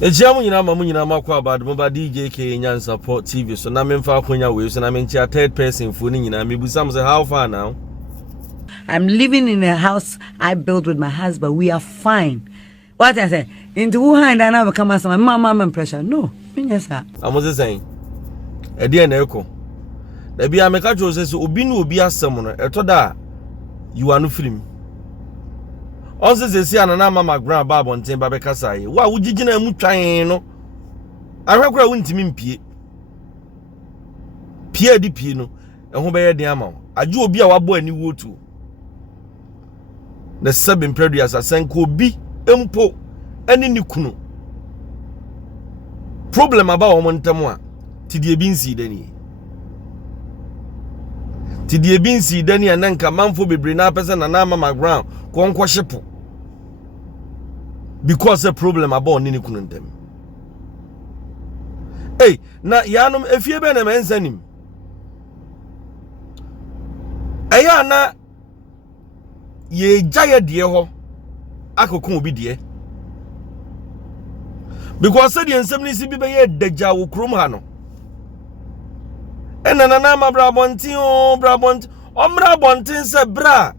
Ejamu nyina mamu nyina makwa bad moba DJ K Nyan Support TV so na memfa akonya we so na mentia third person phone nyina mebusam say how far now? I'm living in a house I built with my husband. We are fine. What I say? Into who hand and I come as my mama pressure. No. Yes, sir. I was saying. E dey na eko. Da bia me ka jo say obi na obi asem no e to da you are no film. Also say anana mama Mcbrown ba bonten ba be kasa yi. Wa wo gigina mu twan no. Ahwekora wo ntimi mpie. Pie di pie no. E ho be ye den ama. Aju obi a wabo ani wotu. The seven predators asenko obi empo ani ni kunu. Problem aba wo montamo a tidie bi nsi dani. Tidie bi nsi dani ananka manfo bebre na pese na na mama Mcbrown konkwo hyepo. Because a problem about ni kunu ntem. Hey, na yanum efie be na mensanim. Eya na ye jaye de ho akokun obi de. Because said the ensem ni si bi be ye daja wo krom ha no. Enana na ma brabontin o brabont omra bontin se bra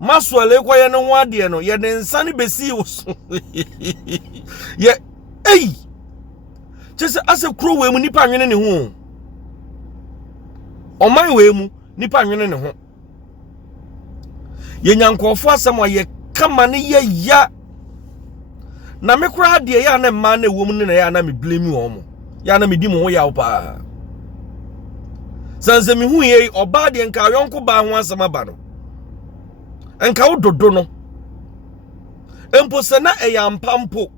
maswale kwa ye no ho ade no ye de nsane besi wo so. Ye ei just as a crow we mu nipa nwene ne ho. Oman we mu nipa nwene ne ho. Ye nyankofo asem ye kama ne ye ya na me kura de ya na ma na wom ne na ya na me blame wo mo ya na me di mo ho ya pa sanse me hu ye oba de nka yonko ba ho asem aba no enka wo dodo no empo se na e ya mpampo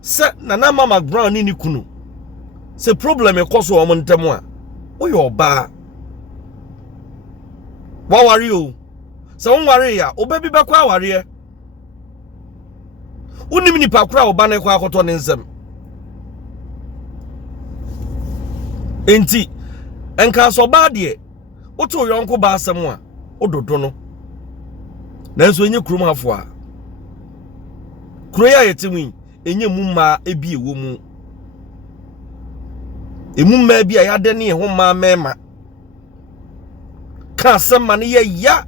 se na na mama Mcbrown ni kunu se problem e koso wo mo ntemo a wo ye oba wa wari o se won wari ya obabi be kwa wari e unim ni pakura oba na kwa akoto ne nsem enti enka so ba de woto yonko ba asem a ododo no na so enye krum afo a kuro ya yetimi enye mumma ebi ewo mu emumma bi a ya de ne ho ma mema ka asem ma ne ya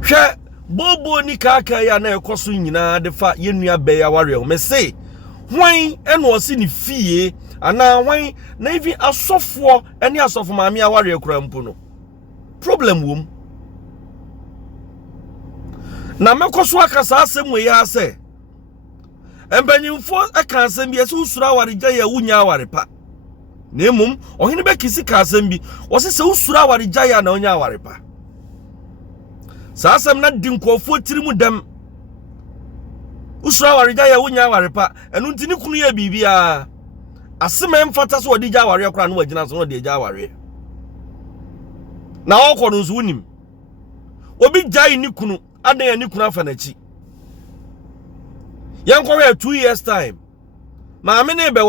hwe bobo ni kaka ya na ekoso nyina de fa yenua be ya ware o me say hwan eno osi ni fie ana hwan na even asofo eni asofo maame ya ware kura mpo no problem wom na mekoso akasa asem we ya se embanyimfo aka asem bi ese usura ware gya ya wunya ware pa na emum ohene be kisi ka asem bi o se usura ware gya ya na onya ware pa sasam na dinkofo tirimu dem usura warija ya wunya warepa enu ntini kunu ya bibia asema emfata so odija ware akora no wagina so no de ja ware na okọ no so nim obi jai ni kunu adan ya ni kunu afa na chi yankore 2 years time maame na ebe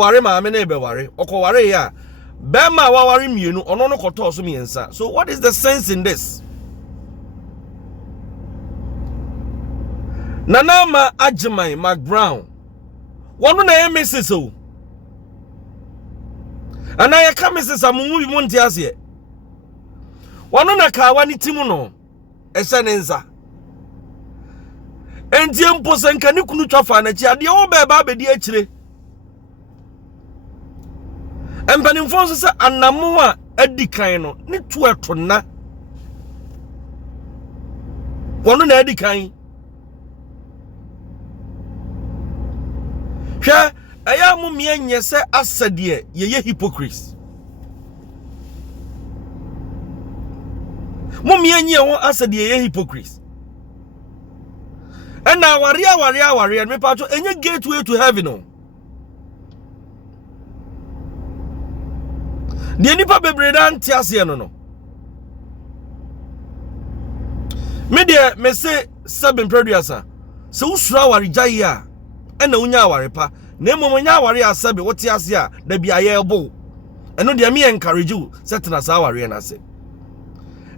ware okọ ware ya be ma wa ware mienu ono no koto so miensa. So what is the sense in this? Nanama Ajimai Mcbrown. Wanu na Mrs. O. And I come Mrs. Amubi Montiasie. Wanu na kawani timuno. Esenenza. Entiam posenka ni kunu twafa na chi ade o be ba be di achire. Empani mfonso se anamu a adikan no ni to eto na. Wanu na adikan. Hwe aya mu mienye se asade ye hypocrites. Mu mienye ho asade ye hypocrites. And now warrior me pacho enye gateway to heaven no. De nipa bebre dan tiase no. Me de me se seven producer se usura warija ya ena unya warepa na emonya ware asabe wote ase a da bia ye bo eno de me encourage you setna sa ware na se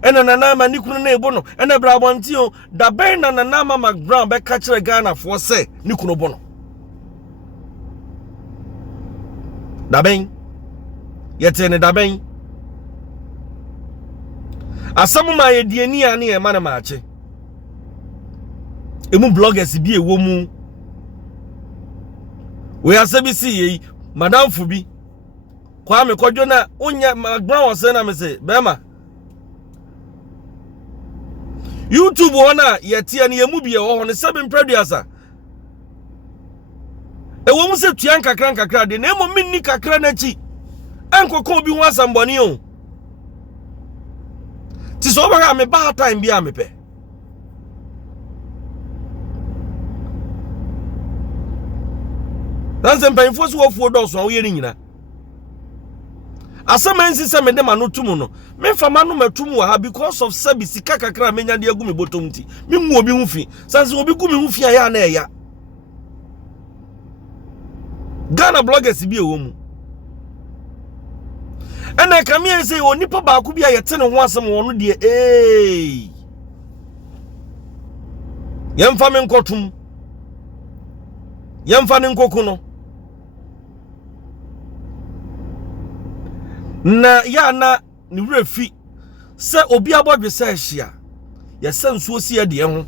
ena nana ma nikunu na ebo no ena bra bonti o da ben na nana ma Mcbrown be ka kire Ghana fo se nikunu bo no da ben yete ne da ben asamu ma ye die ni ane e ma na ma ache emu bloggers bi ewo mu we asabi si yi madam fubi kwa me kodwo na onya Mcbrown o se na me se bema YouTube ona yete ne yemu bi e ho ne 7 producer ewo mu se tuan kakra de na emo minni kakra na chi enkoko bi ho asamboni o ti so ba me ba time bi a me pe nanse mpanfo so wofuo dɔso a wo yeri nyina asamansi se me de ma no tumu no me fama no matum wa ha because of sabi sika kakra menya de agu me botom ti me mu obi hu fi sanse obi gu me hu fi aya na eya Ghana bloggers bi ewo mu ena kamie say onipa ba ku bi ayete ne ho asem wono de yemfa me nkotum yemfa ne nkoku no na ya na ni refi se obi abodwe se ahia ya sansuo si ade ho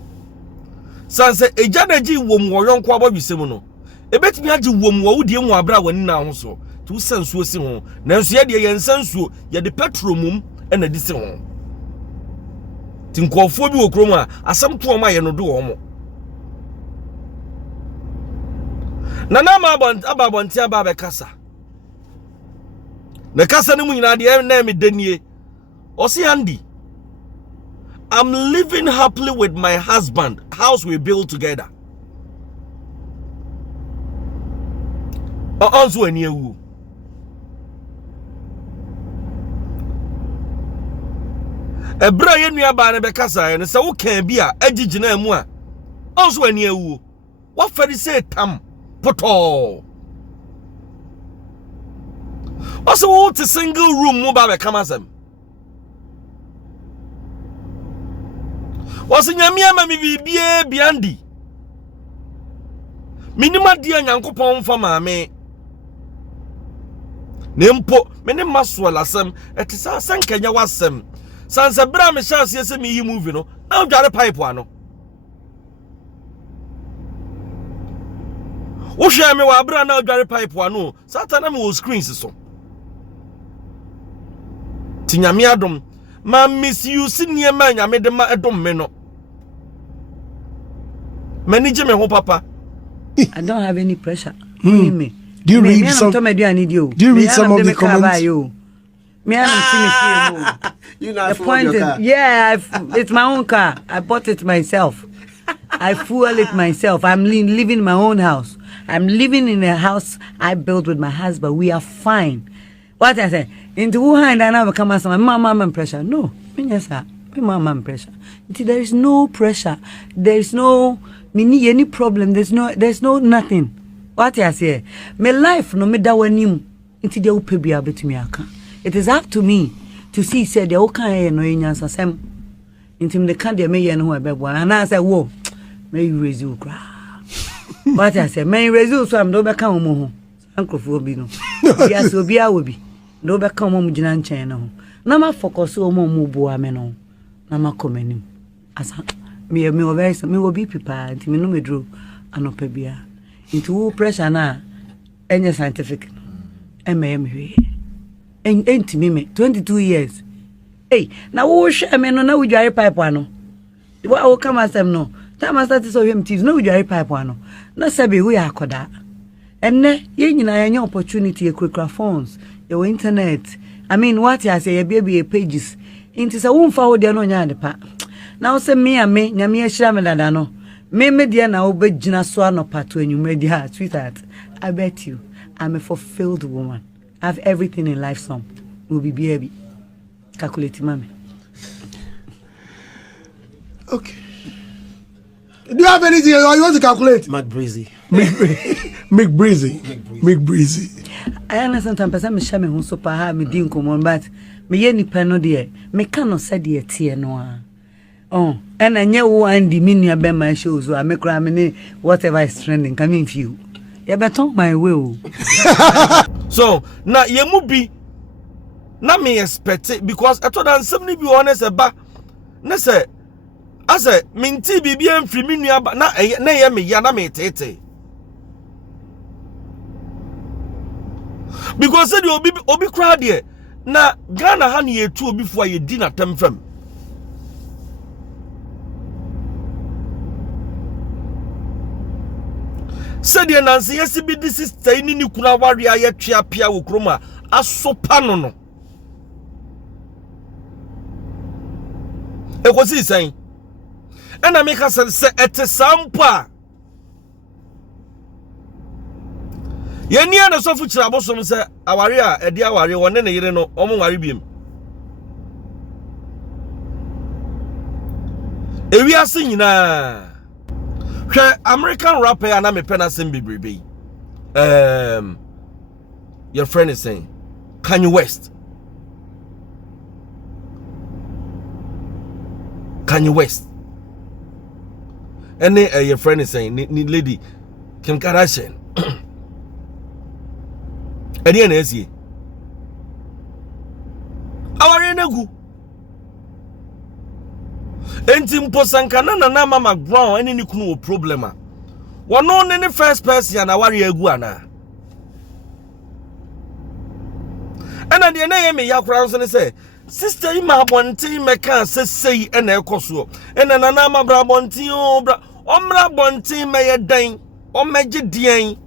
sanse eja na gi wom wo yonko abodwe se mu no ebetimi agi wom wo wudie mu abra wani na ho so tu sansuo si ho nanso ye de ye sansuo ye de petrol mum na di se ho tinkofo bi wo krom a asam to ma ye no do wo mo nana ma ababonti ababe kasa na kasa ne mu nyina de na me danie osi Andy, I'm living happily with my husband, house we built together. Also any ewu ebra ye nua ba ne be kasa ne se wo kan bi a agigina mu a also any ewu what feri say tam poto also what a single room mu ba be kama sam was nyamia ma mi bibie biandi minima dia nyankopon fa maame nempo mene maso lasem etisa sankanya wasem sanse bra me chance yese mi yi movie no na dware pipe ano wo hwe me wa bra na dware pipe ano satana me wo screens so tinyame adom ma misuse niema nyame de ma edom me no manage me ho papa. I don't have any pressure. Me. Do you read some? Do you read some of the comments? Me, You know, the point is, yeah, it's my own car. I bought it myself. I fuel it myself. I'm living in my own house. I'm living in a house I built with my husband. We are fine. What I say? Into who hand I now become my mama pressure? No, yes, sir. My mama pressure. There is no pressure. There is no any problem. There's no nothing. What I say? My life no me da wanim. Into the upe biya betumi aka. It is up to me to see say the okan no nyansa sem. Into me kan de me ye no ebebo. And I say wo me raise you cry. What I say? Me raise you so am do be kan mo ho. Ankrofo bi no. Yes obi a obi. Do be kan mo mugina nchen no. Na ma focus o mo mu bo ame no. Na ma komenim. Asa me over me will be prepared. Nti me no me dro anopa bia. Into pressure na any scientific. Me enti me 22 years. Hey, na wo hwe me no na wo dware pipe ano. Wo come asem no. Time I started so him tees no dware pipe ano. Na sabe we akoda. Enne ye nyina ye opportunity e kura phones, your internet. I mean what I say be pages. Inti sa wo mfa wo de no nya de pa. Na wo se me nyame ahira me dada no. Me dia na wo begina so anopato anwumre dia sweetheart. I bet you I'm a fulfilled woman. I have everything in life some. Will be baby. Calculate mommy. Okay. Do you have anything you want to calculate? Mcbreezy. Mcbreezy. I understand some person me shame hun so pa ha me din komo but me ye nipa no de me ka no se de tie no a oh and anya wo andi me nua be ma shows so me kra me ne whatever is trending coming few you better my way so na ye mu bi na me expect it because I told am somebody be honest eba na say ase minti bibia mfiri me nua ba na ye me ya na me tete because said obi crowd here na Ghana ha ne yetu obi fu aye di na temfam said ye nansi yesi bi di sister ni ni kuna ware aye twia pia wo kroma asopa no no e ko si sen ena me ka se etesampa yeni ana sofu kira bosom se aware a edi aware wone ne yire no omo ware biem ewi ase nyina hwe American rapper ana me pena sem bibrebe your friend is saying Kanye West and your friend is saying ni lady Kim Kardashian edi na esie aware na gu enti mposanka na mama Mcbrown eni ni kunu problema wono ne first person na aware agu ana ena de na ye me yakura nso ne say sister ima abontin meka sesei ena ekoso ena nana mabra abontin obra omra abontin meye dan omeje dien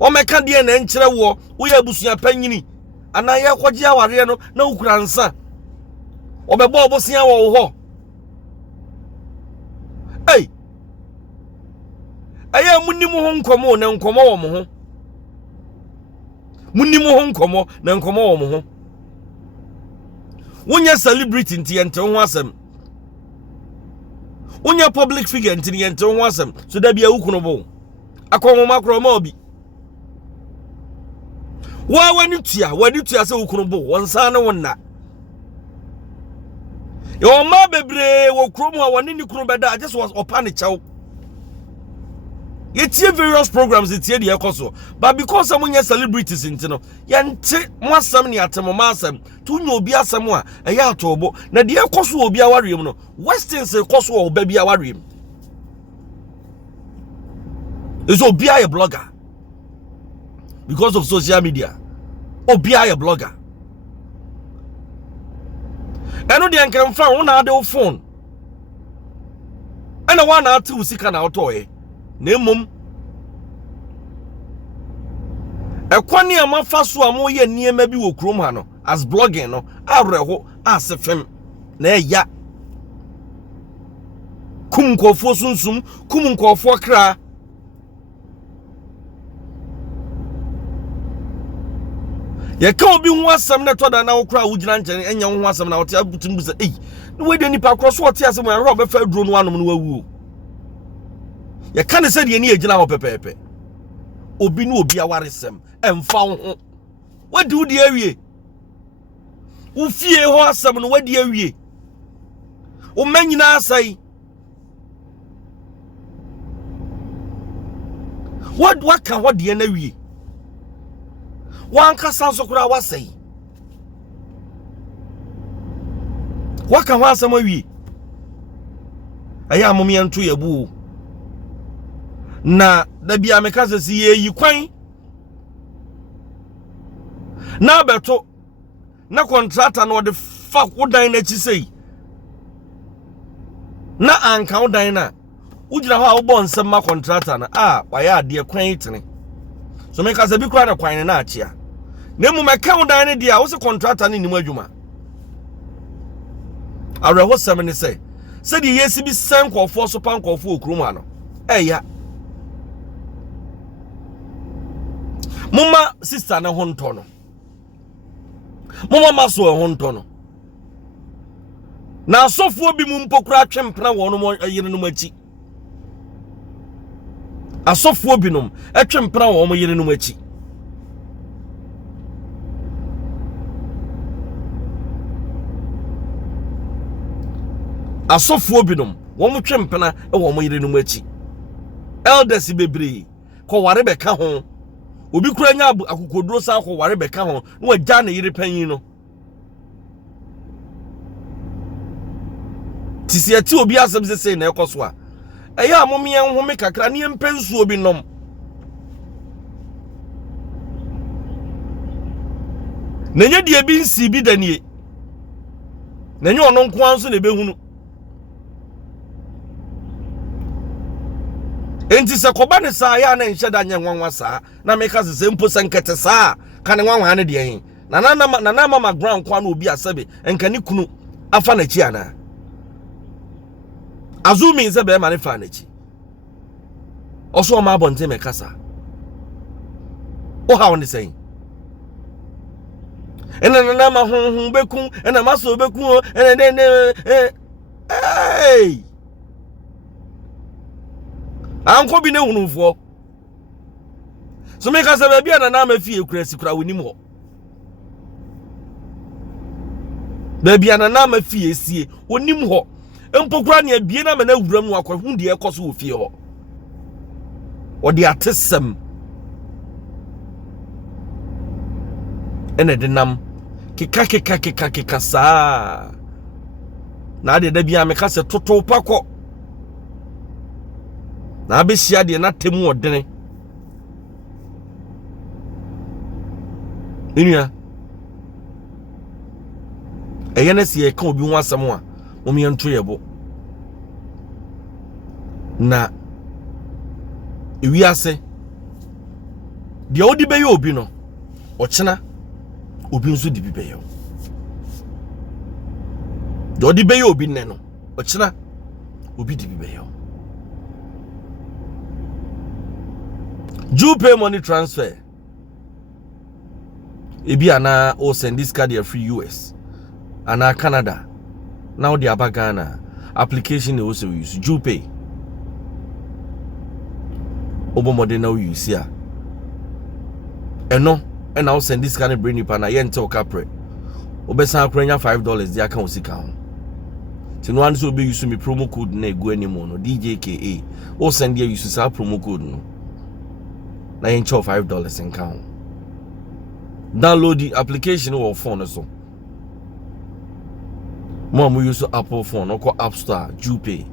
o meka de na nkyere wo ya busua panyini ana ye kwaje aware no na ukura nsa obebo obosia wo ho ei aya munimu ho nkomo na nkomo wo mo ho munimu ho nkomo na nkomo wo mo ho wonya celebrity nti ente ho asem wonya public figure nti ente ho asem so da bia wukuno bo akomo makro ma obi wani tua se wukuno bo wonsa ne wonna yo ma bebre wo krom ha woni ni kunu beda just was opa ne chaw yetie various programs yetie de ekoso but because some celebrities intino yente mwasam ne atemo masam tunyo obi asem a eya atobo na de ekoso obi awarem no western se ekoso oba bi awarem is obi a blogger because of social media obi a blogger eno de anka mfa wo na ade wo phone ena wa na ate usika na otoye na mum ekwani amafa so amoye niema bi wo krom ha no as blogging no awreho asefem na eya kum nkofo sunsum kum nkofo kra ye ka obi hu asem na toda na wo kra wo gina nkyene enya ho asem na wote abutum buza ei no we de nipa cross wote asem ya ro be fa duro no anom no wawu ye ka ne se de ni egina ho pepepe obi no obi awaresem emfa ho wadi wudi awie wo fie ho asem no wadi awie o manyina asai what can what de na wie wan kasa so kura wasai waka ho asem awie aya amomye nto yabu na da bia meka sesi yi kwan na beto na contractor no de fa wodan na chi sei na anka wodan na ujira ho a wo bon nsem ma contractor na waya ade kwan itene so meka se bi kura na kwan na achia na mu meka wodan ne dia wo se contractor ne nimu adwuma areho sem ne se de yesi bi sen kwofo so pan kwofo okruma no eya mama sister na honto no mama maso honto no na asofo bi mu mpokura atwempena wono mo yire no machi asofo bi nom atwempena wo mo yire no machi asofo binom wo mo twempena e wo mo yire no machi elders bebre ko ware beka ho obi kura nya akokoduro sa ko ware beka ho no agya na yire panyin no tisi ati obi asem se na ekoso a eya amome en home kakra ne empensu obi nom nenye die bi nsi bi danie nenye ono nko anso na behunu enti se koba ne saa ya na nhye da nye nwanwa saa na meka se mpo senkete saa ka ne nwanwa ne de hin na mama ground kwa na obi asabe enka ni kunu afa na chi ana azumi nse be ma ne fa na chi oso ma abonte me kasa o ha woni sei ena na ma hun beku ena ma so beku ena hey anko bi ne hunufo so me ka se ba bia na ma fie kura sikura wonim ho ba bia na ma fie sie onim ho empokura ne abie na ma na wuram no akwa de ekoso wo fie ho odi atesem ene de nam kika saa na ade da bia me ka se toto pakọ na abehia de na temu odene inua eyene se ka obi ho asem a omi ento yebo na ewiase de odi be ye obi no ochena obi nso di bibe yo de odi be ye obi nne no ochena obi di bibe yo you pay money transfer ebi ana o send this card here free US ana Canada now the Ghana application they also use you pay obomode now use here eno and now send this kind of brain nipa na yente okapre obesan akranya $5 dia kan osika ho tino an so be use me promo code na egu animo no DJKA o send dia use sa promo code no na yenche $5 in count download the application or phone so mom use Apple phone or App Store Jupay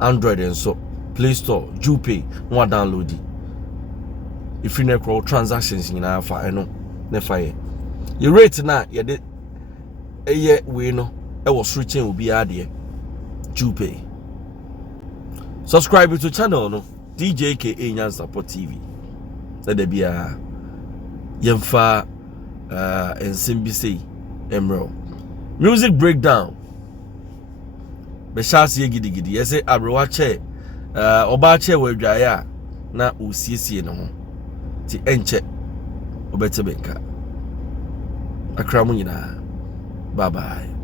Android and so Play Store Jupay no download it if you necro transactions in alpha I know never your rate na ye de we no e was switching will be adie Jupay subscribe to channel no DJKA Nyan Support TV said there be a yemfa and Simbisi Mcbrown music breakdown be shasi gidi yes abrewa che oba che wadwaya na osiesie no ho ti enche obetebeka akramu nyina bye bye.